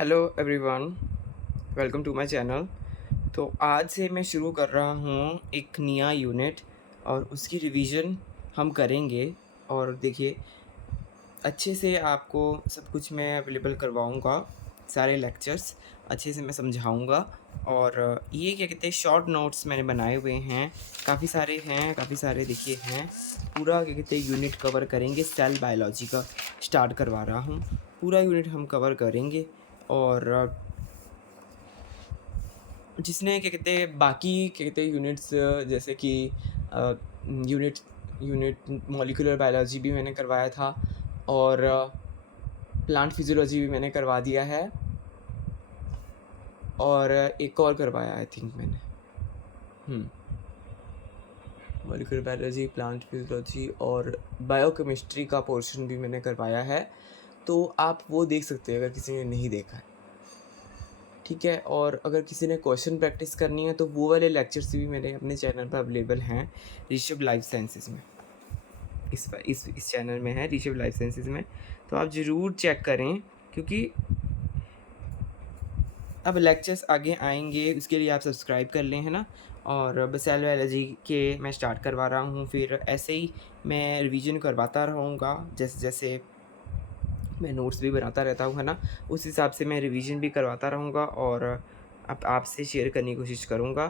Hello everyone, welcome to my channel. तो आज से मैं शुरू कर रहा हूँ एक नया यूनिट और उसकी रिवीजन हम करेंगे। और देखिए, अच्छे से आपको सब कुछ मैं अवेलेबल करवाऊँगा, सारे लेक्चर्स अच्छे से मैं समझाऊँगा। और ये क्या कहते हैं, शॉर्ट नोट्स मैंने बनाए हुए हैं, काफ़ी सारे देखिए हैं। पूरा क्या कहते हैं यूनिट कवर करेंगे। सेल बायोलॉजी का स्टार्ट करवा रहा हूँ, पूरा यूनिट हम कवर करेंगे। और जिसने क्या कहते हैं बाकी क्या कहते हैं यूनिट्स, जैसे कि अ, यूनिट यूनिट मॉलिक्यूलर बायोलॉजी भी मैंने करवाया था, और प्लांट फिजियोलॉजी भी मैंने करवा दिया है, और एक और करवाया आई थिंक मैंने। मॉलिक्यूलर बायोलॉजी, प्लांट फिजियोलॉजी और बायोकेमिस्ट्री का पोर्शन भी मैंने करवाया है। तो आप वो देख सकते हैं अगर किसी ने नहीं देखा है, ठीक है। और अगर किसी ने क्वेश्चन प्रैक्टिस करनी है तो वो वाले लेक्चर्स भी मेरे अपने चैनल पर अवेलेबल हैं, ऋषभ लाइफ साइंसेज में। इस चैनल में है ऋषभ लाइफ साइंसेज में, तो आप ज़रूर चेक करें, क्योंकि अब लेक्चर्स आगे आएंगे उसके लिए आप सब्सक्राइब कर लें, है ना। और अब सेल बायोलॉजी के मैं स्टार्ट करवा रहा हूँ, फिर ऐसे ही मैं रिवीजन करवाता रहूँगा, जैसे जैसे मैं नोट्स भी बनाता रहता हूँ, है ना। उस हिसाब से मैं रिवीजन भी करवाता रहूँगा और अब आपसे शेयर करने की कोशिश करूँगा।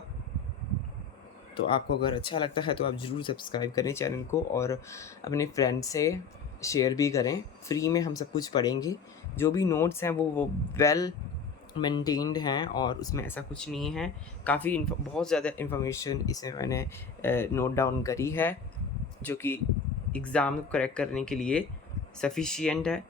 तो आपको अगर अच्छा लगता है तो आप ज़रूर सब्सक्राइब करें चैनल को, और अपने फ्रेंड से शेयर भी करें। फ्री में हम सब कुछ पढ़ेंगे। जो भी नोट्स हैं वो वेल मेंटेन्ड हैं, और उसमें ऐसा कुछ नहीं है। काफ़ी बहुत ज़्यादा इन्फॉर्मेशन इसमें मैंने नोट डाउन करी है, जो कि एग्ज़ाम क्रैक करने के लिए सफिशिएंट है।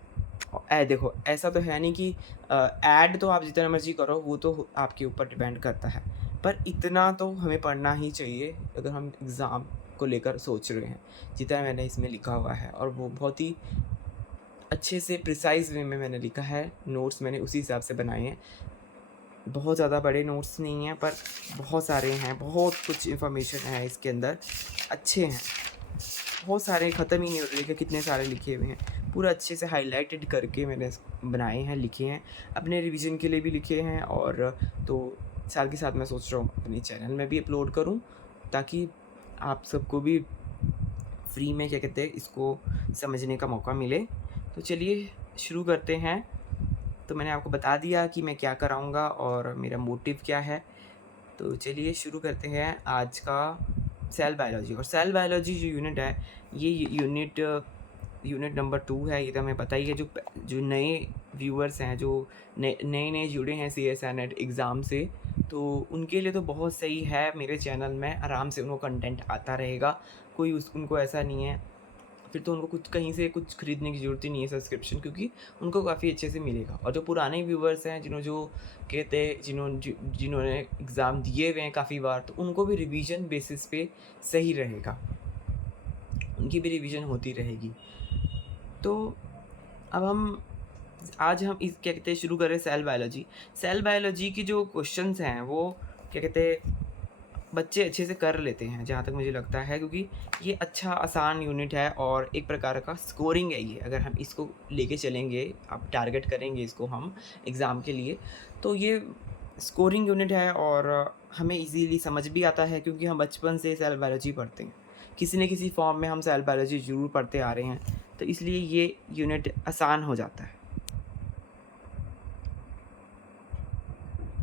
देखो, ऐसा तो है नहीं कि ऐड तो आप जितना मर्ज़ी करो, वो तो आपके ऊपर डिपेंड करता है। पर इतना तो हमें पढ़ना ही चाहिए अगर हम एग्ज़ाम को लेकर सोच रहे हैं, जितना मैंने इसमें लिखा हुआ है। और वो बहुत ही अच्छे से प्रिसाइज़ वे में मैंने लिखा है, नोट्स मैंने उसी हिसाब से बनाए हैं। बहुत ज़्यादा बड़े नोट्स नहीं हैं, पर बहुत सारे हैं, बहुत कुछ इन्फॉर्मेशन है इसके अंदर, अच्छे हैं। बहुत सारे ख़त्म ही नहीं हो रहे कि कितने सारे लिखे हुए हैं। पूरा अच्छे से हाइलाइटेड करके मैंने बनाए हैं, लिखे हैं। अपने रिवीजन के लिए भी लिखे हैं, और तो साथ के साथ मैं सोच रहा हूँ अपने चैनल में भी अपलोड करूँ, ताकि आप सबको भी फ्री में क्या कहते हैं इसको समझने का मौका मिले। तो चलिए शुरू करते हैं। तो मैंने आपको बता दिया कि मैं क्या कराऊँगा और मेरा मोटिव क्या है। तो चलिए शुरू करते हैं आज का सेल बायोलॉजी। और सेल बायोलॉजी जो यूनिट है, ये यूनिट नंबर 2 है। ये तो हमें पता ही है। जो नए व्यूअर्स हैं, जो नए जुड़े हैं CSI नेट एग्ज़ाम से, तो उनके लिए तो बहुत सही है। मेरे चैनल में आराम से उनको कंटेंट आता रहेगा। उनको ऐसा नहीं है, फिर तो उनको कुछ कहीं से कुछ खरीदने की ज़रूरत ही नहीं है सब्सक्रिप्शन, क्योंकि उनको काफ़ी अच्छे से मिलेगा। और जो पुराने व्यूवर्स हैं, जो कहते हैं, जिन्होंने एग्ज़ाम दिए हुए हैं काफ़ी बार, तो उनको भी रिवीजन बेसिस पे सही रहेगा, उनकी भी रिवीजन होती रहेगी। तो अब आज हम इस क्या कहते हैं शुरू करें सेल बायोलॉजी। सेल बायोलॉजी की जो क्वेश्चंस हैं वो क्या कहते हैं बच्चे अच्छे से कर लेते हैं, जहाँ तक मुझे लगता है, क्योंकि ये अच्छा आसान यूनिट है और एक प्रकार का स्कोरिंग है ये। अगर हम इसको लेके चलेंगे, अब टारगेट करेंगे इसको हम एग्ज़ाम के लिए, तो ये स्कोरिंग यूनिट है। और हमें इजीली समझ भी आता है, क्योंकि हम बचपन से सेल बायोलॉजी पढ़ते हैं। किसी न किसी फॉर्म में हम सेल बायोलॉजी ज़रूर पढ़ते आ रहे हैं, तो इसलिए ये यूनिट आसान हो जाता है।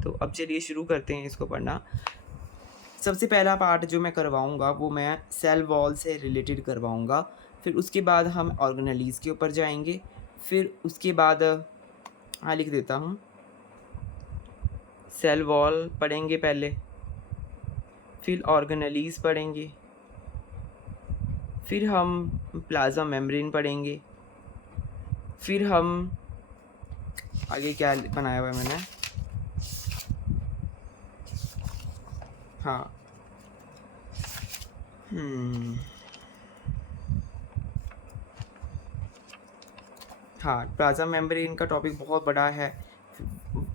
तो अब चलिए शुरू करते हैं इसको पढ़ना। सबसे पहला पार्ट जो मैं करवाऊँगा वो मैं सेल वॉल से रिलेटेड करवाऊँगा। फिर उसके बाद हम ऑर्गेनेलीज़ के ऊपर जाएँगे। फिर उसके बाद लिख देता हूँ, सेल वॉल पढ़ेंगे पहले, फिर ऑर्गेनेलीज़ पढ़ेंगे, फिर हम प्लाज़्मा मेम्ब्रेन पढ़ेंगे, फिर हम आगे क्या बनाया हुआ है मैंने, हाँ, हाँ, प्लाज़्मा मेम्ब्रेन का टॉपिक बहुत बड़ा है।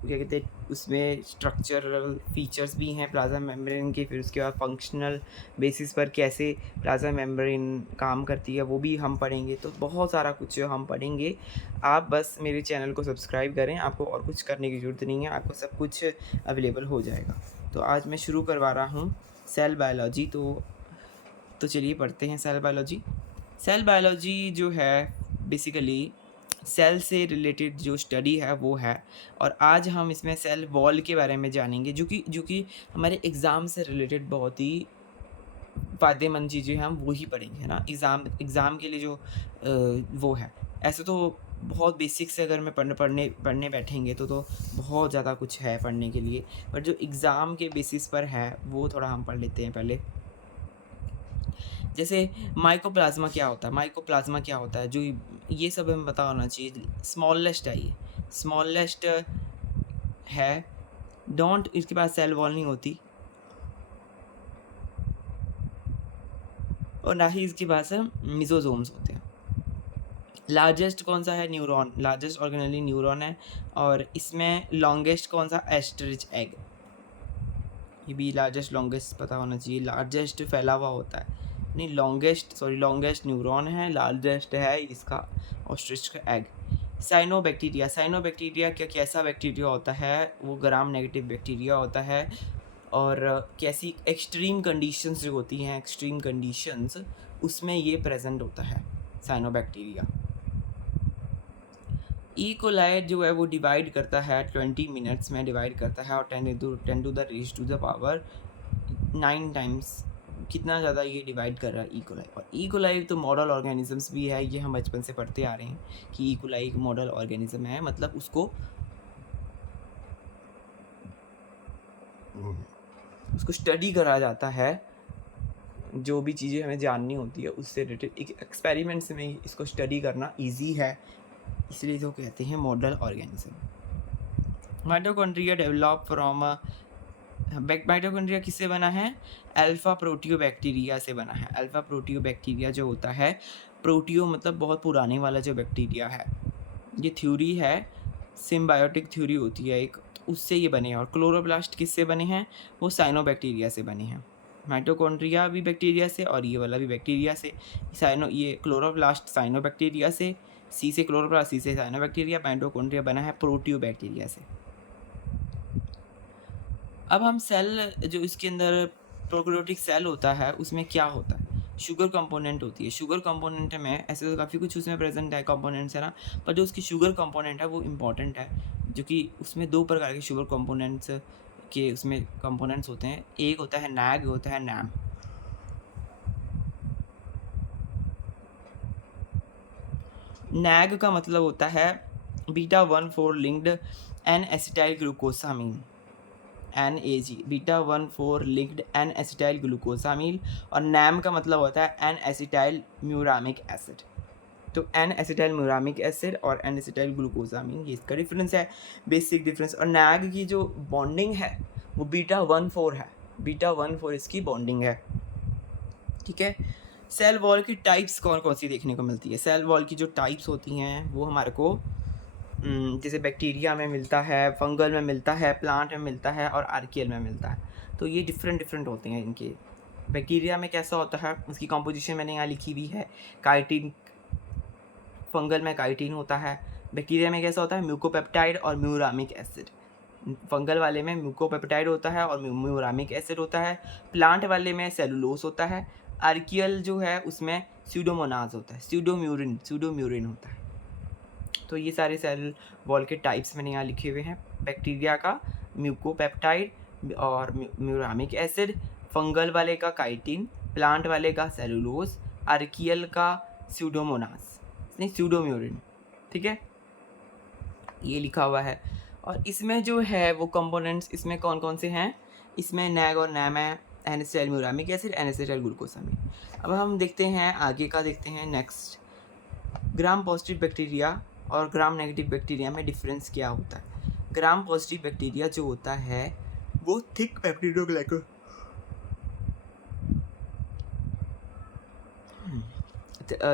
क्या कहते हैं, उसमें स्ट्रक्चरल फीचर्स भी हैं प्लाज्मा मेम्ब्रेन के, फिर उसके बाद फंक्शनल बेसिस पर कैसे प्लाज्मा मेम्ब्रेन काम करती है वो भी हम पढ़ेंगे। तो बहुत सारा कुछ हम पढ़ेंगे। आप बस मेरे चैनल को सब्सक्राइब करें, आपको और कुछ करने की ज़रूरत नहीं है, आपको सब कुछ अवेलेबल हो जाएगा। तो आज मैं शुरू करवा रहा हूँ सेल बायोलॉजी। तो चलिए पढ़ते हैं सेल बायोलॉजी। सेल बायोलॉजी जो है बेसिकली सेल से रिलेटेड जो स्टडी है वो है, और आज हम इसमें सेल वॉल के बारे में जानेंगे, जो कि हमारे एग्ज़ाम से रिलेटेड बहुत ही फ़ायदेमंद चीज़ें हम वो ही पढ़ेंगे, है ना। एग्ज़ाम के लिए जो वो है, ऐसे तो बहुत बेसिक से अगर मैं पढ़ने बैठेंगे तो बहुत ज़्यादा कुछ है पढ़ने के लिए, पर जो एग्ज़ाम के बेसिस पर है वो थोड़ा हम पढ़ लेते हैं पहले। जैसे माइकोप्लाज़्मा क्या होता है, माइकोप्लाज़्मा क्या होता है, जो ये सब हमें पता होना चाहिए। स्मॉलेस्ट है ये, स्मॉलेस्ट है, डोंट, इसके पास सेल वॉल नहीं होती और ना ही इसके पास मिसोजोम्स होते हैं। लार्जेस्ट कौन सा है, न्यूरॉन, लार्जेस्ट ऑर्गेनेली न्यूरॉन है, और इसमें लॉन्गेस्ट कौन सा, एस्टरिच एग। ये भी लार्जेस्ट लॉन्गेस्ट पता होना चाहिए, लार्जेस्ट फैला हुआ होता है, नहीं लॉन्गेस्ट न्यूरॉन है, लार्जेस्ट है इसका ऑस्ट्रिच का एग। साइनोबैक्टीरिया, साइनोबैक्टीरिया क्या कैसा बैक्टीरिया होता है, वो ग्राम नेगेटिव बैक्टीरिया होता है, और कैसी एक्सट्रीम कंडीशंस जो होती हैं, एक्सट्रीम कंडीशंस उसमें ये प्रेजेंट होता है साइनोबैक्टीरिया। ई कोलाई जो है वो डिवाइड करता है 20 मिनट्स में डिवाइड करता है, और 10 to the raise to the power 9 times, कितना ज़्यादा ये डिवाइड कर रहा है ई कोलाई। और ई कोलाई तो मॉडल ऑर्गेनिजम्स भी है, ये हम बचपन से पढ़ते आ रहे हैं कि ई कोलाई एक मॉडल ऑर्गेनिज्म है, मतलब उसको स्टडी करा जाता है, जो भी चीज़ें हमें जाननी होती है उससे रिलेटेड एक एक्सपेरिमेंट्स में ही इसको स्टडी करना इजी है, इसलिए तो कहते हैं model organism. Mitochondria develop from, mitochondria किससे बना है, अल्फा प्रोटियोबैक्टीरिया से बना है। अल्फा प्रोटियोबैक्टीरिया जो होता है, प्रोटियो मतलब बहुत पुराने वाला जो बैक्टीरिया है, ये थ्योरी है, सिम्बायोटिक थ्योरी होती है एक, तो उससे ये बने हैं। और क्लोरोप्लास्ट किससे बने हैं, वो साइनोबैक्टीरिया से बने हैं। माइटोकॉन्ड्रिया भी बैक्टीरिया से और ये वाला भी बैक्टीरिया से। ये क्लोरोप्लास्ट साइनोबैक्टीरिया से, सी से क्लोरोप्लास्ट, सी से साइनोबैक्टीरिया, माइटोकॉन्ड्रिया बना है प्रोटियोबैक्टीरिया से। अब हम सेल, जो इसके अंदर प्रोकैरियोटिक सेल होता है उसमें क्या होता है, शुगर कंपोनेंट होती है। शुगर कंपोनेंट में ऐसे तो काफ़ी कुछ उसमें प्रेजेंट है, कंपोनेंट्स है ना, पर जो उसकी शुगर कंपोनेंट है वो इम्पॉर्टेंट है, जो कि उसमें 2 प्रकार के शुगर कंपोनेंट्स के उसमें कंपोनेंट्स होते हैं। एक होता है नैग, होता है नैम। नैग का मतलब होता है β14 linked N acetyl glucosamine, NAG, β14 linked N acetyl glucosamine. और नैम का मतलब होता है एन एसिटाइल म्यूरामिक एसिड। तो एन एसिटाइल म्यूरामिक एसिड और एन एसिटाइल ग्लूकोसामीन, ये इसका डिफरेंस है, बेसिक डिफरेंस। और नैग की जो बॉन्डिंग है वो β14 है, β14 इसकी बॉन्डिंग है, ठीक है। सेल वॉल की टाइप्स कौन कौन सी देखने को मिलती है, सेल वॉल की जो टाइप्स होती हैं वो हमारे को जैसे बैक्टीरिया में मिलता है, फंगल में मिलता है, प्लांट में मिलता है और आर्कियल में मिलता है। तो ये डिफरेंट होते हैं इनके। बैक्टीरिया में कैसा होता है, उसकी कॉम्पोजिशन मैंने यहाँ लिखी हुई है, काइटिन, फंगल में काइटिन होता है। बैक्टीरिया में कैसा होता है, म्यूकोपेप्टाइड और म्यूरामिक एसिड। फंगल वाले में म्यूकोपेप्टाइड होता है और म्यूरामिक एसिड होता है। प्लांट वाले में सेलुलोस होता है। आर्कियल जो है उसमें स्यूडोमोनास होता है, स्यूडोम्यूरिन होता है। तो ये सारे सेल वॉल के टाइप्स मैंने यहाँ लिखे हुए हैं। बैक्टीरिया का म्यूकोपेप्टाइड और म्यूरामिक एसिड, फंगल वाले का काइटिन, प्लांट वाले का सेलुलोस, आर्कियल का स्यूडोमोनास, नहीं स्यूडोम्यूरिन, ठीक है, ये लिखा हुआ है। और इसमें जो है वो कंपोनेंट्स इसमें कौन कौन से हैं, इसमें नैग और नैम है, N acetyl muramic acid, N acetyl glucosamine. अब हम देखते हैं आगे का, देखते हैं नेक्स्ट, ग्राम पॉजिटिव बैक्टीरिया और ग्राम नेगेटिव बैक्टीरिया में डिफरेंस क्या होता है। ग्राम पॉजिटिव बैक्टीरिया जो होता है वो थिक पेप्टिडोग्लाइकन,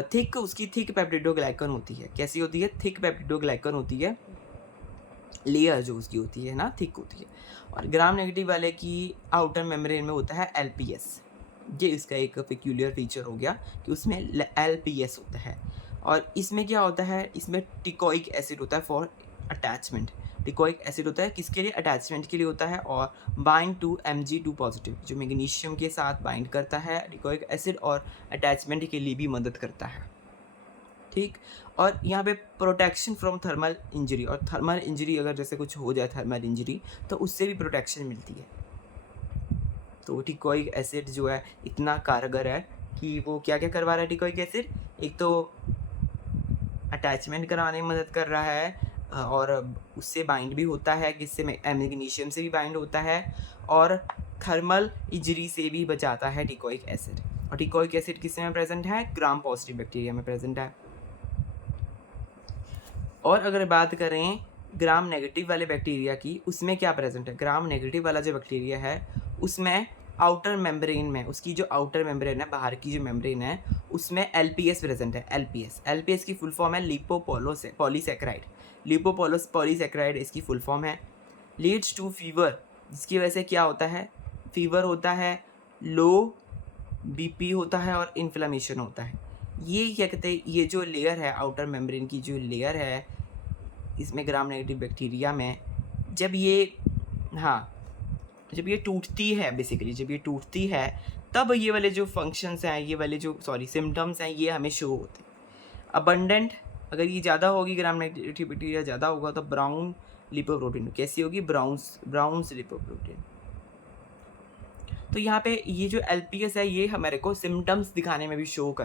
थिक, उसकी थिक पेप्टिडोग्लाइकन होती है। कैसी होती है, थिक पेप्टिडोग्लाइकन होती है। लेयर जो उसकी होती है ना, थिक होती है। और ग्राम नेगेटिव वाले की आउटर मेम्ब्रेन में होता है एलपीएस। ये इसका एक पेक्यूलियर फीचर हो गया कि उसमें एलपीएस होता है। और इसमें क्या होता है, इसमें टिकोइक एसिड होता है फॉर अटैचमेंट। टिकोइक एसिड होता है किसके लिए, अटैचमेंट के लिए होता है। और बाइंड टू Mg2 पॉजिटिव, जो मैग्नीशियम के साथ बाइंड करता है टिकोइक एसिड, और अटैचमेंट के लिए भी मदद करता है। ठीक। और यहाँ पे प्रोटेक्शन फ्रॉम थर्मल इंजरी, और थर्मल इंजरी अगर जैसे कुछ हो जाए थर्मल इंजरी, तो उससे भी प्रोटेक्शन मिलती है। तो टिकोइक एसिड जो है इतना कारगर है कि वो क्या क्या करवा रहा है टिकोइक एसिड, एक तो अटैचमेंट कराने में मदद कर रहा है, और उससे बाइंड भी होता है, किससे, मैग्नीशियम से भी बाइंड होता है, और थर्मल इंजरी से भी बचाता है टिकोइक एसिड। और टिकोइक एसिड किस में प्रेजेंट है, ग्राम पॉजिटिव बैक्टीरिया में प्रेजेंट है। और अगर बात करें ग्राम नेगेटिव वाले बैक्टीरिया की, उसमें क्या प्रेजेंट है, ग्राम नेगेटिव वाला जो बैक्टीरिया है उसमें आउटर मेम्ब्रेन में, उसकी जो आउटर मेम्ब्रेन है, बाहर की जो मेम्ब्रेन है, उसमें एलपीएस प्रेजेंट है। एलपीएस की फुल फॉर्म है लिपोपॉलीसैकेराइड। लिपोपॉलीसैकेराइड इसकी फुल फॉर्म है। लीड्स टू फीवर, जिसकी वजह से क्या होता है, फीवर होता है, लो बीपी होता है, और इन्फ्लेमेशन होता है। ये क्या कहते हैं, ये जो लेयर है आउटर मेम्ब्रेन की जो लेयर है इसमें ग्राम नेगेटिव बैक्टीरिया में, जब ये, हाँ, जब ये टूटती है, बेसिकली जब ये टूटती है, तब ये वाले जो फंक्शंस हैं, ये वाले जो सिम्टम्स हैं, ये हमें शो होते हैं। अबंडेंट, अगर ये ज़्यादा होगी, ग्राम नेगेटिव बैक्टीरिया ज़्यादा होगा, तो ब्राउन लिपोप्रोटीन, कैसी होगी, ब्राउन लिपोप्रोटीन। तो यहाँ पे ये जो एलपीएस है, ये हमारे को सिम्टम्स दिखाने में भी शो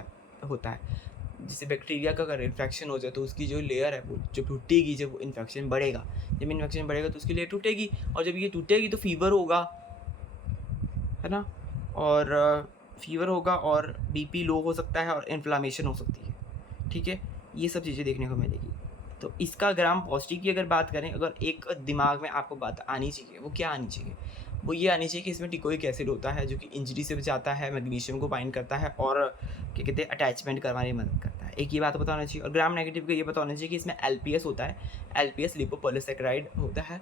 होता है। जैसे बैक्टीरिया का अगर इन्फेक्शन हो जाए तो उसकी जो लेयर है वो जब टूटेगी, जब इन्फेक्शन बढ़ेगा, तो उसकी लेयर टूटेगी, और जब ये टूटेगी तो फीवर होगा, है ना, और फीवर होगा, और बीपी लो हो सकता है, और इन्फ्लामेशन हो सकती है। ठीक है, ये सब चीज़ें देखने को मिलेगी। तो इसका ग्राम पॉजिटिव की अगर बात करें, अगर एक दिमाग में आपको बात आनी चाहिए, वो क्या आनी चाहिए, वो ये आनी चाहिए कि इसमें टिकोइक एसिड होता है जो कि इंजरी से बचाता है, मैग्नीशियम को बाइंड करता है, और क्या कहते हैं, अटैचमेंट करवाने में मदद करता है। एक ये बात पता होना चाहिए। और ग्राम नेगेटिव का ये पता होना चाहिए कि इसमें एलपीएस होता है, एलपीएस लिपोपॉलीसैकेराइड होता है।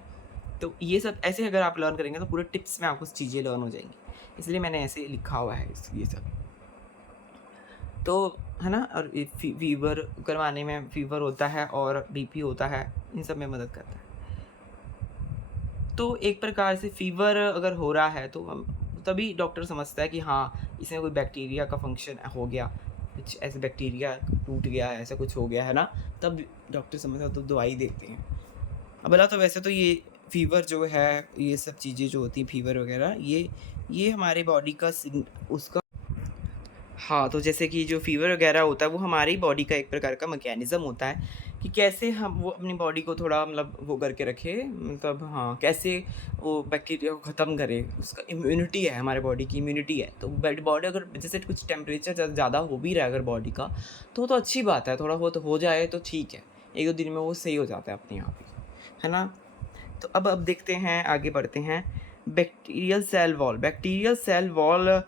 तो ये सब ऐसे अगर आप लर्न करेंगे तो पूरे टिप्स में आपको चीज़ें लर्न हो जाएंगी, इसलिए मैंने ऐसे लिखा हुआ है ये सब। तो है ना, और फीवर करवाने में, फीवर होता है और बीपी होता है, इन सब में मदद करता है। तो एक प्रकार से फीवर अगर हो रहा है तो हम तभी डॉक्टर समझता है कि हाँ, इसमें कोई बैक्टीरिया का फंक्शन हो गया, कुछ ऐसे बैक्टीरिया टूट गया है, ऐसा कुछ हो गया है ना, तब डॉक्टर समझता है तो दवाई देते हैं। अब बोला तो वैसे तो ये फीवर जो है, ये सब चीज़ें जो होती हैं फीवर वगैरह, ये हमारे बॉडी का उसका, हाँ, तो जैसे कि जो फ़ीवर वगैरह होता है वो हमारी बॉडी का एक प्रकार का मैकेनिज़्म होता है कि कैसे हम वो अपनी बॉडी को थोड़ा मतलब वो करके रखे, मतलब हाँ, कैसे वो बैक्टीरिया को ख़त्म करे, उसका इम्यूनिटी है, हमारे बॉडी की इम्यूनिटी है। तो बॉडी अगर जैसे कुछ टेम्परेचर ज़्यादा हो भी रहा है अगर बॉडी का, तो अच्छी बात है, थोड़ा बहुत हो जाए तो ठीक है, 1-2 दिन में वो सही हो जाता है अपने आप ही, है ना। तो अब देखते हैं, आगे बढ़ते हैं। बैक्टीरियल सेल वॉल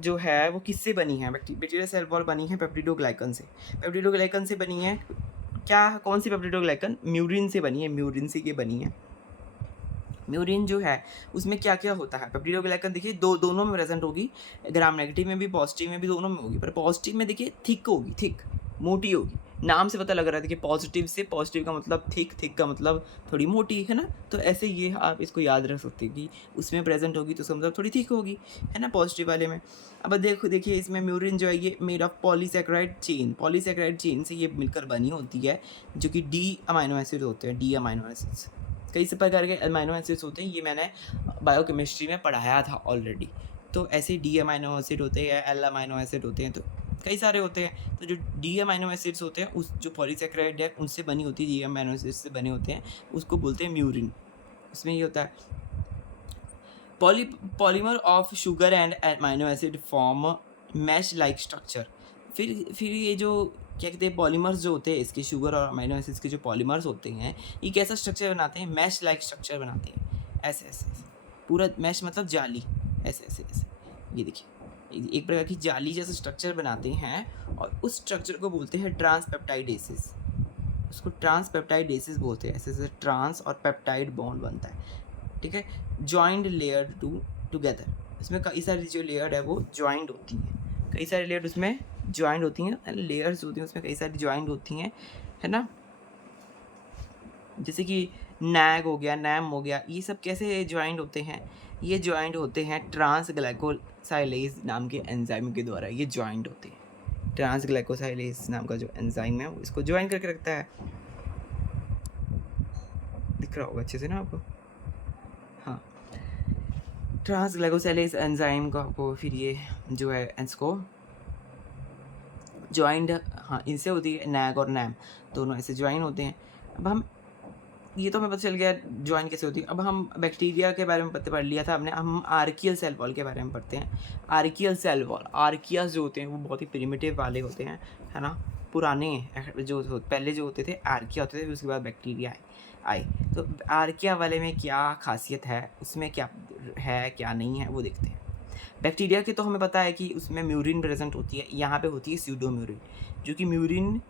जो है वो किससे बनी है, बैक्टीरियल सेल वॉल बनी है पेप्टिडोग्लाइकन से। पेप्टिडोग्लाइकन से बनी है, क्या, कौन सी पेप्टिडोग्लाइकन, म्यूरिन से बनी है, म्यूरिन से ये बनी है। म्यूरिन जो है उसमें क्या क्या होता है, पेप्टिडोग्लाइकन देखिए दोनों में प्रेजेंट होगी, ग्राम नेगेटिव में भी पॉजिटिव में भी, दोनों में होगी, पर पॉजिटिव में देखिए थिक होगी, थिक मोटी होगी, नाम से पता लग रहा है। देखिए पॉजिटिव से, पॉजिटिव का मतलब थिक, थिक का मतलब थोड़ी मोटी, है ना। तो ऐसे ये आप इसको याद रख सकते हैं कि उसमें प्रेजेंट होगी तो उसका मतलब थोड़ी थिक होगी, है ना, पॉजिटिव वाले में। अब देखिए इसमें म्यूरिन जो है ये मेड ऑफ पॉलीसैकेराइड चेन से ये मिलकर बनी होती है, जो कि डी अमाइनो एसिड होते हैं, डी अमाइनो एसिड्स, कई सब प्रकार के अमाइनो एसिड्स होते हैं, ये मैंने बायोकेमिस्ट्री में पढ़ाया था ऑलरेडी। तो ऐसे डी अमाइनो एसिड होते हैं, एल अमाइनो एसिड होते हैं, तो कई सारे होते हैं। तो जो डी अमाइनो एसिड्स होते हैं, उस जो पॉलीसैकेराइड है उनसे बनी होती है, डी अमाइनो एसिड से बने होते हैं, उसको बोलते हैं म्यूरिन। उसमें ये होता है polymer of sugar and amino acid form mesh like structure. फिर ये जो क्या कहते हैं, पॉलीमर्स जो होते हैं इसके, शुगर और अमाइनो एसिड्स के जो पॉलीमर्स होते हैं, ये कैसा स्ट्रक्चर बनाते हैं, मैश लाइक स्ट्रक्चर बनाते हैं, ऐसे ऐसे ऐसे, पूरा मैश मतलब जाली, ऐसे ऐसे ऐसे, ये देखिए एक प्रकार की जाली जैसा स्ट्रक्चर बनाते हैं, और उस स्ट्रक्चर को बोलते हैं ट्रांसपेप्टाइडेसिस। उसको ट्रांसपेप्टाइडेसिस बोलते हैं। ऐसे ऐसे ट्रांस और पेप्टाइड बॉन्ड बनता है, ठीक है, जॉइंट लेयर टुगेदर। इसमें कई सारी जो लेयर है वो ज्वाइंट होती हैं, कई सारी लेयर उसमें ज्वाइंट होती हैं, लेयर्स होती हैं उसमें कई सारी ज्वाइंट होती हैं, है ना। जैसे कि नैग हो गया, नैम हो गया, ये सब कैसे ज्वाइंट होते हैं? ये ज्वाइंट होते हैं ट्रांस ग्लाइकोसाइलेज नाम के एंजाइम के द्वारा, ये ज्वाइंट होते हैं। ट्रांस ग्लाइकोसाइलेज नाम का जो एंजाइम है वो इसको ज्वाइन करके रखता है। दिख रहा होगा अच्छे से ना आपको? हाँ, ट्रांस ग्लाइकोसाइलेज एंजाइम का को फिर ये जो है इसको ज्वाइंट, हाँ, इनसे होती है, नैग और नैम दोनों ऐसे ज्वाइन होते हैं। अब हम, ये तो हमें पता चल गया ज्वाइन कैसे होती है। अब हम बैक्टीरिया के बारे में पढ़ लिया था हमने, हम आर्कियल सेल वॉल के बारे में पढ़ते हैं। आर्कियल सेल वॉल, आर्कियास जो होते हैं वो बहुत ही प्रिमिटिव वाले होते हैं, है ना, पुराने जो पहले जो होते थे आर्किया होते थे, उसके बाद बैक्टीरिया आए। तो आर्किया वाले में क्या खासियत है, उसमें क्या है क्या नहीं है वो देखते हैं। बैक्टीरिया के तो हमें पता है कि उसमें म्यूरिन प्रेजेंट होती है, यहाँ पे होती है स्यूडोम्यूरिन, जो कि म्यूरिन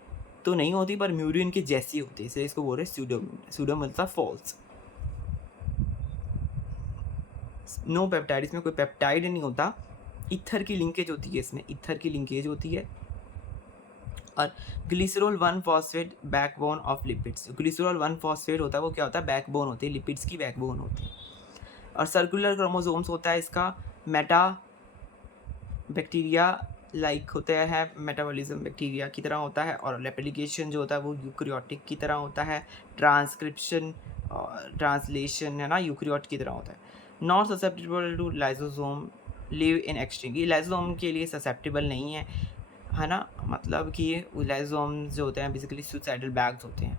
तो नहीं होती पर म्यूरिन के जैसी होती है, इसलिए इसको बोल रहे हैं स्यूडोम्यूरिन। स्यूडो मतलब फॉल्स, नो पेप्टाइड, इसमें कोई पेप्टाइड नहीं होता, इथर की लिंकेज होती है, इसमें इथर की लिंकेज होती है। और glycerol 1 phosphate backbone of lipids, glycerol 1 phosphate होता है वो क्या होता है? बैकबोन होती है, लिपिड्स की बैकबोन होती है। और सर्कुलर क्रोमोसोम्स होता है इसका, मेटा बैक्टीरिया लाइक होते हैं, मेटाबॉलिज्म बैक्टीरिया की तरह होता है, और रेप्लिकेशन जो होता है वो यूकैरियोटिक की तरह होता है, ट्रांसक्रिप्शन और ट्रांसलेशन है ना यूकैरियोट की तरह होता है। Not susceptible to lysosome, live in extreme, ये लाइसोसोम के लिए ससेप्टेबल नहीं है ना, मतलब कि ये लाइसोसोम जो होते हैं बेसिकली सुसाइडल बैग्स होते हैं,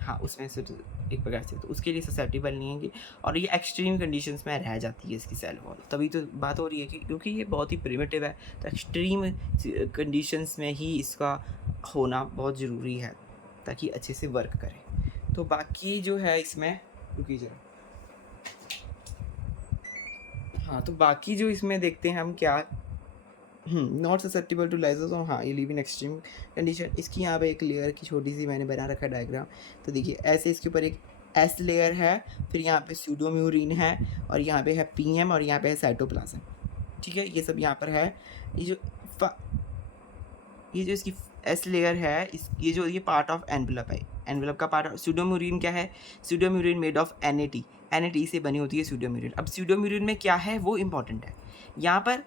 हाँ, उसमें से एक प्रकार से, तो उसके लिए ससेप्टेबल नहीं है कि, और ये एक्सट्रीम कंडीशंस में रह जाती है इसकी सेल वॉल, तभी तो बात हो रही है कि क्योंकि ये बहुत ही प्रिमिटिव है, तो एक्सट्रीम कंडीशंस में ही इसका होना बहुत ज़रूरी है ताकि अच्छे से वर्क करे। तो बाकी जो है इसमें, रुकिए जरा, हाँ, तो बाकी जो इसमें देखते हैं हम क्या, नॉट ससेप्टेबल टू लाइसोसोम, हाँ, ये लिव इन एक्सट्रीम कंडीशन। इसकी यहाँ पे एक लेयर की छोटी सी मैंने बना रखा है डायग्राम, तो देखिए ऐसे इसके ऊपर एक एस लेयर है, फिर यहाँ पे स्यूडोम्यूरिन है, और यहाँ पे है पीएम, और यहाँ पे है साइटोप्लाज्म, ठीक है, ये सब यहाँ पर है। ये जो इसकी एस लेयर है, ये पार्ट ऑफ एनवेलप है, एनवेलप का पार्ट। स्यूडोम्यूरिन क्या है? Pseudomurein made of N A T से बनी होती है स्यूडोम्यूरिन। अब स्यूडोम्यूरिन में क्या है वो इंपॉर्टेंट है यहाँ पर,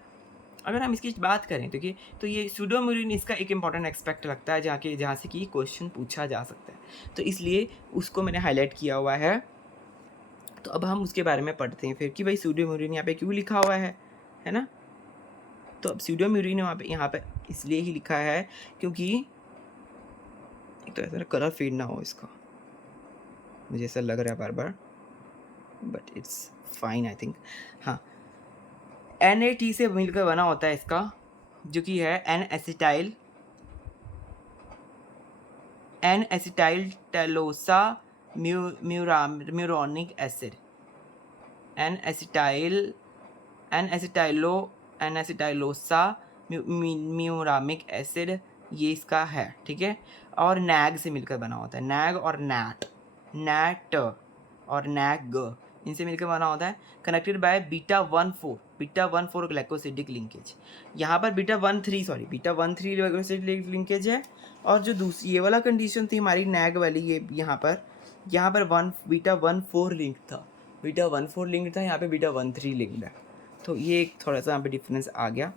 अगर हम इसकी बात करें तो ये स्यूडोम्यूरिन इसका एक इंपॉर्टेंट एस्पेक्ट लगता है जहाँ से कि क्वेश्चन पूछा जा सकता है, तो इसलिए उसको मैंने हाईलाइट किया हुआ है। तो अब हम उसके बारे में पढ़ते हैं फिर कि भाई स्यूडोम्यूरिन यहाँ पे क्यों लिखा हुआ है ना। तो अब स्यूडोम्यूरिन यहाँ पे इसलिए ही लिखा है क्योंकि एक तो ऐसा कलर फेड ना हो इसका, मुझे ऐसा लग रहा है बार बार, but it's fine I think. हाँ, NAT से मिलकर बना होता है इसका, जो कि है N acetyl talosaminuronic acid, N acetyltalosaminuronic acid, ये इसका है, ठीक है। और नैग से मिलकर बना होता है, नैग और नैट और नैग, इनसे मिलकर बना होता है, connected by beta 1,4 glycosidic linkage. यहाँ पर बीटा 1,3 ग्लाइकोसिडिक लिंकेज है, और जो दूसरी ये वाला कंडीशन थी हमारी नैग वाली, ये यहाँ पर बीटा 1,4 लिंक था, यहाँ पे बीटा 1,3 लिंक्ड है, तो ये एक थोड़ा सा यहाँ पे डिफरेंस आ गया।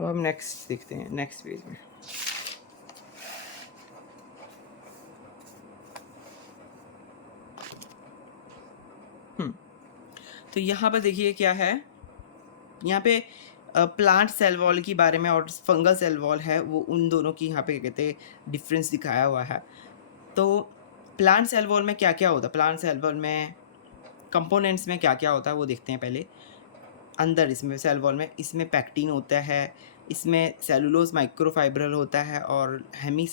अब हम नेक्स्ट देखते हैं, नेक्स्ट पेज में। तो यहाँ पर देखिए क्या है, यहाँ पे प्लांट सेल वॉल के बारे में और फंगल सेल वॉल है, वो उन दोनों की यहाँ पे कहते हैं डिफरेंस दिखाया हुआ है। तो प्लांट सेल वॉल में क्या क्या होता है, प्लांट सेल वॉल में कंपोनेंट्स में क्या क्या होता है वो देखते हैं पहले। अंदर इसमें सेल वॉल में इसमें पैक्टिन होता है, इसमें सेलुलोज माइक्रोफाइब्रल होता है और हेमी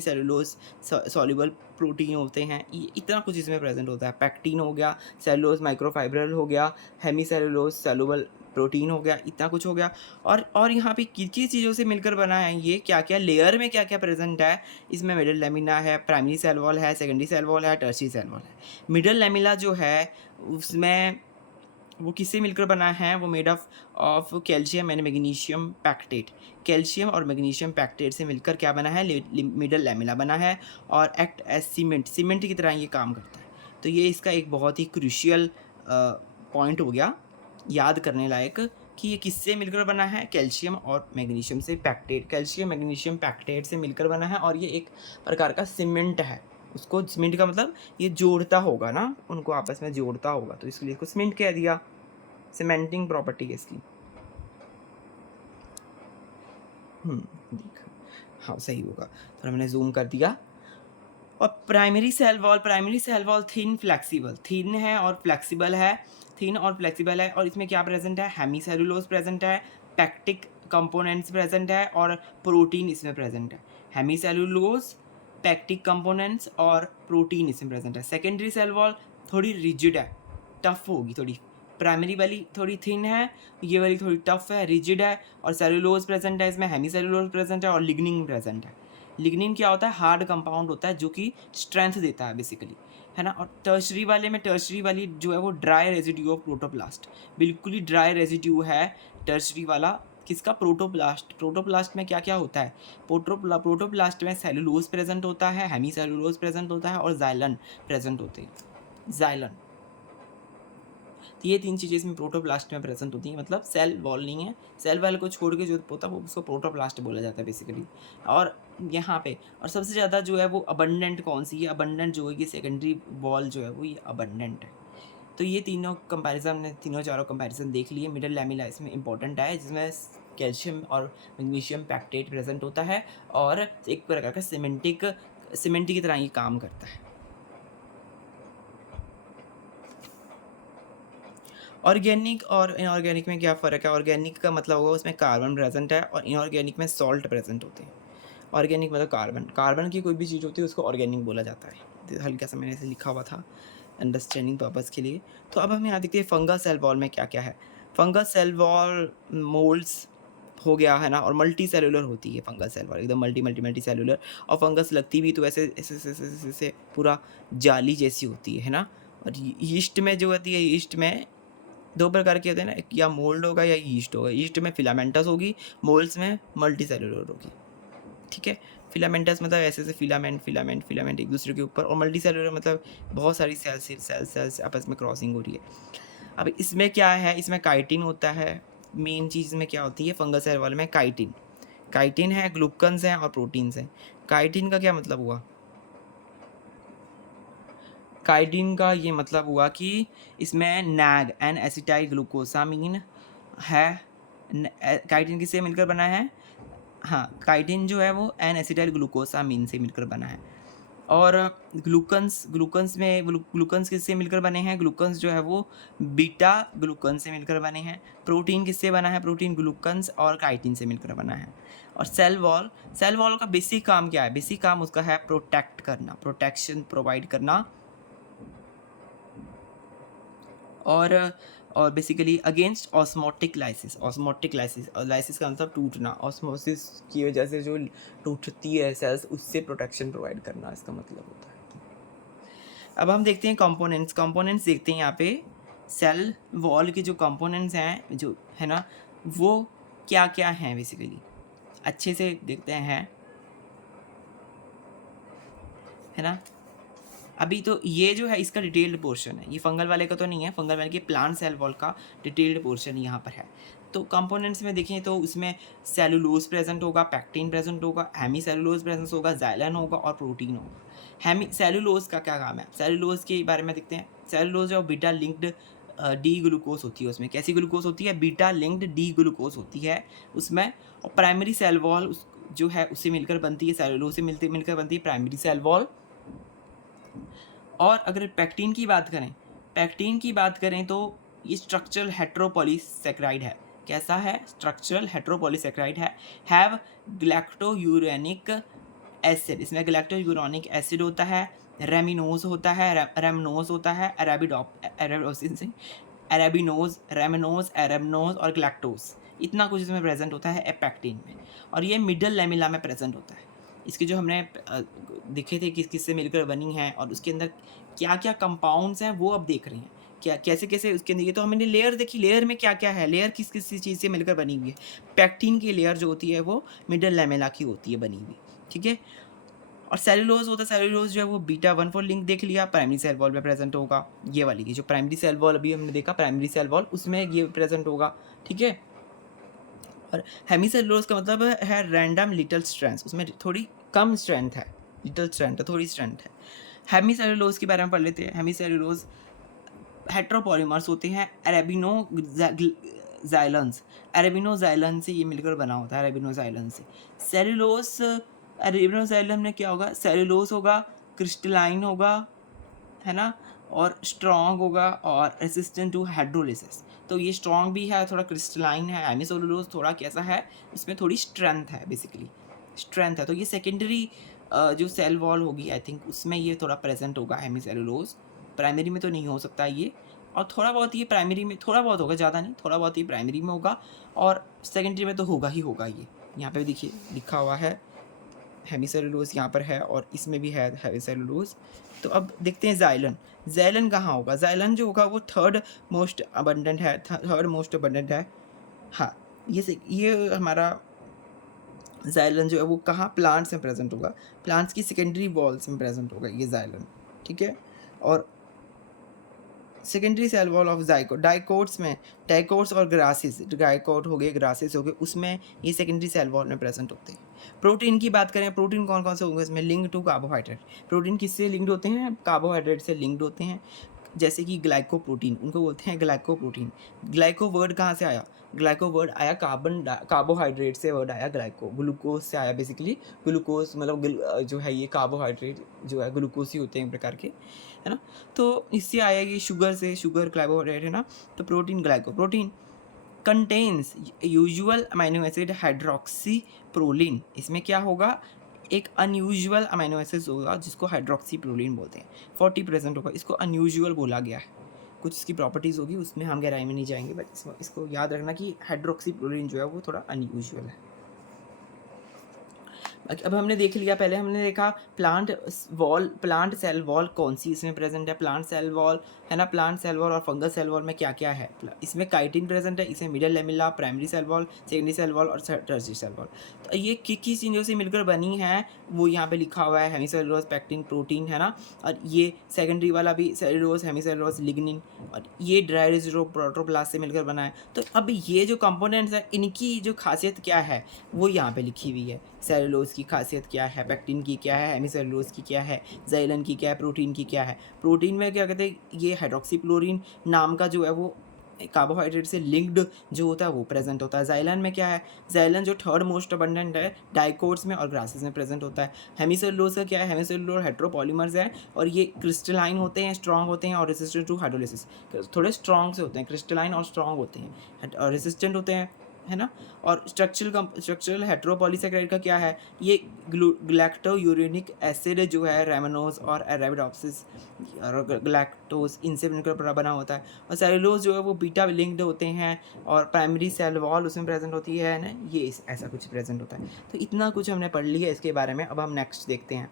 सेलुलोज सॉल्युबल प्रोटीन होते हैं। ये इतना कुछ इसमें प्रेजेंट होता है। पैक्टिन हो गया, सेलुलोज माइक्रोफाइब्रल हो गया, हेमी सेलुलोज सॉल्युबल प्रोटीन हो गया, इतना कुछ हो गया। और यहाँ पे किस चीज़ों से मिलकर बना है, ये क्या क्या लेयर में क्या क्या प्रेजेंट है। इसमें मिडल लेमिना है, प्राइमरी सेल वॉल है, सेकेंडरी सेल वॉल है, टर्शियरी सेल वॉल है। मिडल लेमिना जो है उसमें वो किससे मिलकर बना है, वो made of calcium and magnesium pectate. Calcium और मैग्नीशियम पैक्टेट से मिलकर क्या बना है, मिडल लैमिना बना है और एक्ट एज सीमेंट की तरह ये काम करता है। तो ये इसका एक बहुत ही क्रूशियल पॉइंट हो गया याद करने लायक कि ये किससे मिलकर बना है, कैल्शियम और मैग्नीशियम से पैक्टेट, कैल्शियम मैग्नीशियम पैक्टेट से मिलकर बना है। और ये एक प्रकार का सीमेंट है। उसको सीमेंट का मतलब ये जोड़ता होगा ना, उनको आपस में जोड़ता होगा, तो इसलिए इसको सीमेंट कह दिया। सीमेंटिंग प्रॉपर्टी है इसकी। देख, हाँ सही होगा। तो हमने जूम कर दिया। और primary cell wall thin flexible, thin है और फ्लेक्सिबल है, थिन और फ्लेक्सिबल है। और इसमें क्या प्रेजेंट है, हेमी सेलुलोज प्रेजेंट है, पैक्टिक कंपोनेंट्स प्रेजेंट है और प्रोटीन इसमें प्रेजेंट है। हेमी सेलुलोज, पैक्टिक कंपोनेंट्स और प्रोटीन इसमें प्रेजेंट है। सेकेंडरी सेल वॉल थोड़ी रिजिड है, टफ होगी थोड़ी। प्राइमरी वाली थोड़ी थिन है, ये वाली थोड़ी टफ है, रिजिड है। और सेलुलोज प्रेजेंट है इसमें, हेमी सेलुलोज प्रेजेंट है और लिग्निन प्रेजेंट है। लिग्निन क्या होता है, हार्ड कंपाउंड होता है जो कि स्ट्रेंथ देता है बेसिकली, है ना। और टर्शरी वाली जो है वो ड्राई रेजिड्यू ऑफ प्रोटोप्लास्ट, बिल्कुल ही ड्राई रेजिड्यू है टर्शरी वाला। किसका, प्रोटोप्लास्ट में क्या क्या होता है, प्रोटोप्लास्ट में सेलुलोज प्रेजेंट होता है, हेमी सेलुलोज प्रेजेंट होता है और जाइलन प्रेजेंट होते हैं, जाइलन। तो ये तीन चीज़ें इसमें प्रोटोप्लास्ट में प्रेजेंट होती हैं। मतलब सेल वॉल नहीं है, सेल वॉल को छोड़ के जो होता है वो उसको प्रोटोप्लास्ट बोला जाता है बेसिकली। और यहाँ पे और सबसे ज़्यादा जो है वो अबंडेंट कौन सी है, अबंडेंट जो है कि सेकेंडरी वॉल जो है वो ये अबंडेंट है। तो ये तीनों कंपैरिजन ने तीनों चारों कंपैरिजन देख लिए। मिडल लैमिला इसमें इंपॉर्टेंट है जिसमें कैल्शियम और मैग्नीशियम पैक्टेट प्रेजेंट होता है और एक प्रकार का सीमेंट की तरह ये काम करता है। ऑर्गेनिक और इनऑर्गेनिक में क्या फ़र्क है, ऑर्गेनिक का मतलब होगा उसमें कार्बन प्रेजेंट है और इनऑर्गेनिक में सॉल्ट प्रेजेंट होते हैं। ऑर्गेनिक मतलब कार्बन की कोई भी चीज़ होती है उसको ऑर्गेनिक बोला जाता है। हल्का सा मैंने ऐसे लिखा हुआ था अंडरस्टैंडिंग पर्पज़ के लिए। तो अब हम यहाँ देखते हैं फंगस सेल वॉल में क्या क्या है। फंगस सेल वॉल मोल्ड्स हो गया, है ना। और मल्टी सेलुलर होती है फंगस सेल वॉल, एकदम मल्टी सेलुलर। और फंगस लगती भी तो ऐसे ऐसे ऐसे ऐसे ऐसे ऐसे पूरा जाली जैसी होती है ना। और ईस्ट में जो होती है, ईस्ट में दो प्रकार के होते हैं ना, एक या मोल्ड होगा या ईस्ट होगा। ईस्ट में फिलामेंटस होगी, मोल्ड्स में मल्टी सेलुलर होगी, ठीक है। फिलामेंटस मतलब ऐसे ऐसे फिलामेंट एक दूसरे के ऊपर, और मल्टी सेलुलर मतलब बहुत सारी सेल्स आपस में क्रॉसिंग हो रही है। अब इसमें क्या है, इसमें काइटिन होता है। मेन चीज़ में क्या होती है फंगस सेल वाले में, काइटिन है, ग्लूकन्स हैं और प्रोटीन्स हैं। काइटिन का क्या मतलब हुआ, काइटिन का ये मतलब हुआ कि इसमें नैग एन एसिटाइल ग्लूकोसामीन है। काइटिन किससे मिलकर बना है, हाँ काइटिन जो है वो एन एसिटाइल ग्लूकोसामीन से मिलकर बना है। और ग्लूकन्स किससे मिलकर बने हैं, ग्लूकन्स जो है वो बीटा ग्लूकन से मिलकर बने हैं। प्रोटीन किससे बना है, प्रोटीन ग्लूकन्स और काइटिन से मिलकर बना है। और सेल वॉल का बेसिक काम क्या है, बेसिक काम उसका है प्रोटेक्ट करना, प्रोटेक्शन प्रोवाइड करना। और basically against osmotic lysis lysis का मतलब टूटना, ऑस्मोसिस की वजह से जो टूटती है सेल्स, उससे प्रोटेक्शन प्रोवाइड करना इसका मतलब होता है। अब हम देखते हैं कंपोनेंट्स देखते हैं यहाँ पे। सेल वॉल के जो कंपोनेंट्स हैं जो है ना, वो क्या क्या हैं बेसिकली अच्छे से देखते हैं, है ना। अभी तो ये जो है इसका डिटेल्ड पोर्शन है, ये फंगल वाले का तो नहीं है, फंगल वाले के प्लांट सेल वॉल का डिटेल्ड पोर्शन यहाँ पर है। तो कंपोनेंट्स में देखें तो उसमें सेलुलोज प्रेजेंट होगा, पैक्टिन प्रेजेंट होगा, हेमी सेलुलोज प्रेजेंट होगा, जाइलन होगा और प्रोटीन होगा। हेमी सेलुलोज का क्या काम है, सेलुलोज के बारे में देखते हैं। सेलुलोज जो बीटा लिंक्ड डी ग्लूकोज होती है, उसमें कैसी ग्लूकोज होती है, बीटा लिंक्ड डी ग्लूकोज होती है उसमें। और प्राइमरी सेल वॉल जो है उससे मिलकर बनती है, सेलुलोज से मिलकर बनती है प्राइमरी सेल वॉल। और अगर पैक्टिन की बात करें तो ये स्ट्रक्चरल हेट्रोपॉलीसैकेराइड है, कैसा है, स्ट्रक्चरल हेट्रोपॉलीसेकेराइड है, हैव ग्लैक्टोयूरेनिक एसिड, इसमें ग्लैक्टोयूरोनिक एसिड होता है, रेमिनोज होता है, रेमनोज होता है, अरेबिनोज, रेमिनोज, एरेबनोज और ग्लैक्टोज, इतना कुछ इसमें प्रेजेंट होता है पैक्टिन में, और ये मिडल लेमिला में प्रेजेंट होता है। इसके जो हमने दिखे थे किस किस से मिलकर बनी है और उसके अंदर क्या क्या कंपाउंड्स हैं वो अब देख रहे हैं, क्या कैसे कैसे उसके अंदर। ये तो हमने लेयर देखी, लेयर में क्या क्या है, लेयर किस किस चीज़ से मिलकर बनी हुई है। पैक्टिन की लेयर जो होती है वो मिडल लेमिला की होती है बनी हुई, ठीक है। और सेलुलोज होता है, सेलुलोज जो है वो बीटा 1,4 लिंक देख लिया, प्राइमरी सेल वॉल में प्रेजेंट होगा, ये वाली ये जो प्राइमरी सेल वॉल अभी हमने देखा, प्राइमरी सेल वॉल उसमें ये प्रेजेंट होगा, ठीक है। और हेमीसेलुलोज का मतलब है रैंडम लिटिल स्ट्रेंथ, उसमें थोड़ी कम स्ट्रेंथ है, लिटिल स्ट्रेंथ है, थोड़ी स्ट्रेंथ है। हेमीसेलुलोज के बारे में पढ़ लेते हैं। हेमीसेलुलोज हेट्रोपॉलीमर्स होते हैं अरेबिनोजाइलेंस, अरेबिनोजाइलन से ये मिलकर बना होता है, अरेबिनोजाइलन से। सेलुलोज, अरेबिनोजाइलम में क्या होगा, सेलुलोज होगा, क्रिस्टलाइन होगा, है ना, और स्ट्रॉन्ग होगा और रेसिस्टेंट टू हाइड्रोलिसिस। तो ये स्ट्रॉन्ग भी है, थोड़ा क्रिस्टलाइन है। हेमीसेलुलोज थोड़ा कैसा है, इसमें थोड़ी स्ट्रेंथ है, बेसिकली स्ट्रेंथ है। तो ये सेकेंडरी जो सेल वॉल होगी आई थिंक उसमें ये थोड़ा प्रेजेंट होगा हेमीसेलुलोज, प्राइमरी में तो नहीं हो सकता ये। और थोड़ा बहुत ये प्राइमरी में, थोड़ा बहुत होगा, ज़्यादा नहीं, थोड़ा बहुत ये प्राइमरी में होगा और सेकेंडरी में तो होगा ही होगा। ये यहाँ पे देखिए लिखा हुआ है हेमीसेलुलोज, यहाँ पर है और इसमें भी है हेमीसेलुलोज। तो अब देखते हैं जाइलन, जाइलन कहाँ होगा। जाइलन जो होगा वो थर्ड मोस्ट अबंडेंट है, थर्ड मोस्ट अबंडेंट है। हाँ, ये हमारा जाइलन जो है वो कहाँ, प्लांट्स में प्रेजेंट होगा, प्लांट्स की सेकेंडरी वॉल्स में प्रेजेंट होगा ये जाइलन, ठीक है। और secondary cell wall of dicot, dicots में, डाइकोट्स और ग्रासेस, डाइकोट हो गए, ग्रासेस हो गए, उसमें ये सेकेंडरी सेल वॉल में प्रेजेंट होते हैं। प्रोटीन की बात करें, प्रोटीन कौन कौन से होंगे इसमें, लिंक टू कार्बोहाइड्रेट। प्रोटीन किससे लिंक्ड होते हैं, कार्बोहाइड्रेट से लिंक्ड होते हैं। जैसे कि ग्लाइकोप्रोटीन, उनको बोलते हैं ग्लाइकोप्रोटीन। ग्लाइको वर्ड कहाँ से आया, ग्लाइको वर्ड आया कार्बोहाइड्रेट से, वर्ड आया ग्लाइको, ग्लूकोज से आया बेसिकली। ग्लूकोज मतलब जो है ये कार्बोहाइड्रेट जो है ग्लूकोज ही होते हैं प्रकार के, है ना। तो इससे आया ये शुगर से, शुगर कार्बोहाइड्रेट है ना। तो protein, glycoprotein contains usual amino acid hydroxy proline, इसमें क्या होगा, एक अनयूजुअल अमीनो एसिड होगा जिसको हाइड्रोक्सी प्रोलिन बोलते हैं, 40 प्रेजेंट होगा, इसको अनयूजुअल बोला गया है। कुछ इसकी प्रॉपर्टीज़ होगी, उसमें हम गहराई में नहीं जाएंगे, बट इसको याद रखना कि हाइड्रोक्सी प्रोलिन जो है वो थोड़ा अनयूजुअल है। अब हमने देख लिया, पहले हमने देखा plant wall, plant cell wall कौन सी इसमें प्रेजेंट है, प्लांट सेल वॉल है ना। प्लांट सेल वॉल और फंगस सेल वॉल में क्या क्या है, इसमें काइटिन प्रेजेंट है, इसमें middle lamella, primary cell wall, secondary cell wall और टर्शियरी सेल वॉल। तो ये किस चीज़ों से मिलकर बनी है वो यहाँ पे लिखा हुआ है, हेमीसेलुलोज, पैक्टिन, प्रोटीन, है ना। और ये सेकेंडरी वाला भी सेलुलोज, हेमीसेलुलोज, लिग्निन, और ये ड्राइरिजो प्रोटोप्लास्ट से मिलकर बना है। तो अब ये जो कंपोनेंट्स है इनकी जो खासियत क्या है वो यहाँ पे लिखी हुई है। सेलुलोज की खासियत क्या है, पैक्टिन की क्या है, हेमीसेलुलोज की क्या है, जाइलन की क्या है, प्रोटीन की क्या है। प्रोटीन में क्या कहते हैं, ये हाइड्रोक्सीक्लोरीन नाम का जो है वो कार्बोहाइड्रेट से लिंक्ड जो होता है वो प्रेजेंट होता है। जाइलन में क्या है, जाइलन जो थर्ड मोस्ट अबंडेंट है डाइकोट्स में और ग्रासेस में प्रेजेंट होता है। हेमीसेलुलोज का क्या है, हेमीसेलुलोज हेट्रोपॉलीमर्स है और ये क्रिस्टलाइन होते हैं, स्ट्रॉन्ग होते हैं और रेसिस्टेंट टू हाइड्रोलिसिस, थोड़े स्ट्रॉन्ग से होते हैं, क्रिस्टलाइन और स्ट्रॉन्ग होते हैं और रेसिस्टेंट होते हैं, है ना। और स्ट्रक्चरल हेट्रोपॉलीसेकेराइड का क्या है, ये ग्लैक्टोयूरेनिक एसिड जो है रेमनोज और अरेबिडोप्सिस और ग्लैक्टोज इनसे मिलकर बना होता है। और सेलुलोज जो है वो बीटा लिंक्ड होते हैं और प्राइमरी सेल वॉल उसमें प्रेजेंट होती है ना, ये ऐसा कुछ प्रेजेंट होता है। तो इतना कुछ हमने पढ़ लिया इसके बारे में। अब हम नेक्स्ट देखते हैं।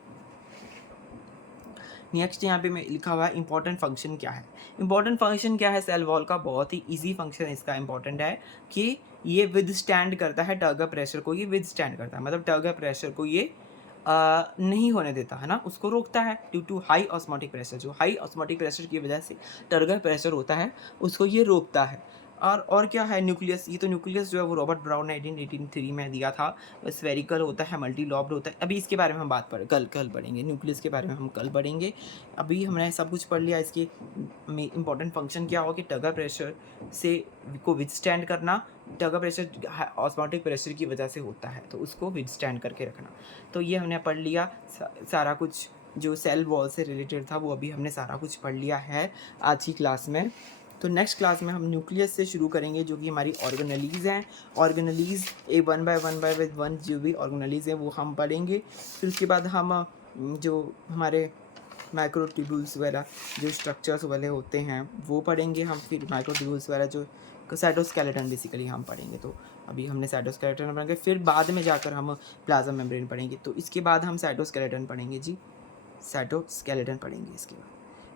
नेक्स्ट यहाँ पे मैं लिखा हुआ है इंपॉर्टेंट फंक्शन क्या है। इंपॉर्टेंट फंक्शन क्या है सेल वॉल का, बहुत ही इजी फंक्शन इसका इंपॉर्टेंट है कि ये विदस्टैंड करता है टर्गर प्रेशर को, ये विदस्टैंड करता है मतलब टर्गर प्रेशर को ये नहीं होने देता है ना, उसको रोकता है due to high osmotic pressure. जो हाई ऑस्मोटिक प्रेशर की वजह से टर्गर प्रेशर होता है उसको ये रोकता है। और क्या है, न्यूक्लियस, ये तो न्यूक्लियस जो है वो रॉबर्ट ब्राउन ने 1883 में दिया था, स्फेरिकल होता है, मल्टी लॉब्ड होता है। अभी इसके बारे में हम कल पढ़ेंगे, न्यूक्लियस के बारे में हम कल पढ़ेंगे। अभी हमने सब कुछ पढ़ लिया। इसके इंपॉर्टेंट फंक्शन क्या होगा कि टर्गर प्रेशर से को विदस्टैंड करना, टर्गर प्रेशर ऑस्मोटिक प्रेशर की वजह से होता है तो उसको विदस्टैंड करके रखना। तो ये हमने पढ़ लिया सारा कुछ जो सेल वॉल से रिलेटेड था, वो अभी हमने सारा कुछ पढ़ लिया है आज की क्लास में। तो नेक्स्ट क्लास में हम न्यूक्लियस से शुरू करेंगे, जो कि हमारी ऑर्गेनेलीज़ हैं। ऑर्गेनेलीज़ ए वन बाय वन जो भी ऑर्गेनेलीज़ हैं वो हम पढ़ेंगे। फिर उसके बाद हम जो हमारे माइक्रोट्यूब्यूल्स वगैरह जो स्ट्रक्चर्स वाले होते हैं वो पढ़ेंगे हम। फिर माइक्रोट्यूब्यूल्स वगैरह जो साइटोस्केलेटन बेसिकली हम पढ़ेंगे। तो अभी हमने साइटोस्केलेटन पढ़ेंगे, फिर बाद में जाकर हम प्लाज्मा मेम्ब्रेन पढ़ेंगे। तो इसके बाद हम साइटोस्केलेटन पढ़ेंगे जी, साइटोस्केलेटन पढ़ेंगे इसके बाद।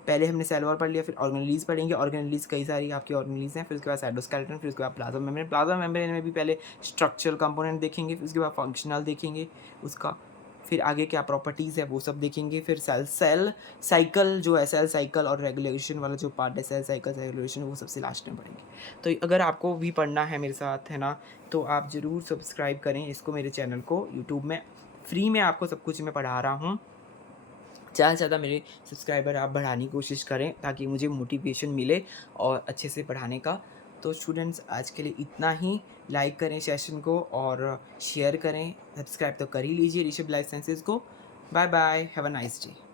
पहले हमने सेल वॉल पढ़ लिया, फिर ऑर्गेनेलीज़ पढ़ेंगे। ऑर्गेनेलीज़ कई सारी आपकी ऑर्गेनेलीज़ हैं। फिर उसके बाद साइटोस्केलेटन, फिर उसके बाद प्लाज्मा मेम्ब्रेन। प्लाज्मा मेम्ब्रेन में भी पहले स्ट्रक्चरल कंपोनेंट देखेंगे, फिर उसके बाद फंक्शनल देखेंगे उसका, फिर आगे क्या प्रॉपर्टीज़ है वो सब देखेंगे। फिर सेल साइकिल जो है, सेल साइकिल और रेगुलेशन वाला जो पार्ट है, सेल साइकिल रेगुलेशन, वो सबसे लास्ट में पढ़ेंगे। तो अगर आपको भी पढ़ना है मेरे साथ, है ना, तो आप ज़रूर सब्सक्राइब करें इसको, मेरे चैनल को। यूट्यूब में फ्री में आपको सब कुछ मैं पढ़ा रहा हूँ। ज़्यादा से ज़्यादा मेरे सब्सक्राइबर आप बढ़ाने की कोशिश करें, ताकि मुझे मोटिवेशन मिले और अच्छे से पढ़ाने का। तो स्टूडेंट्स, आज के लिए इतना ही। लाइक करें सेशन को और शेयर करें। सब्सक्राइब तो कर ही लीजिए ऋषभ लाइफ साइंसेज़ को। Bye bye, have a nice day.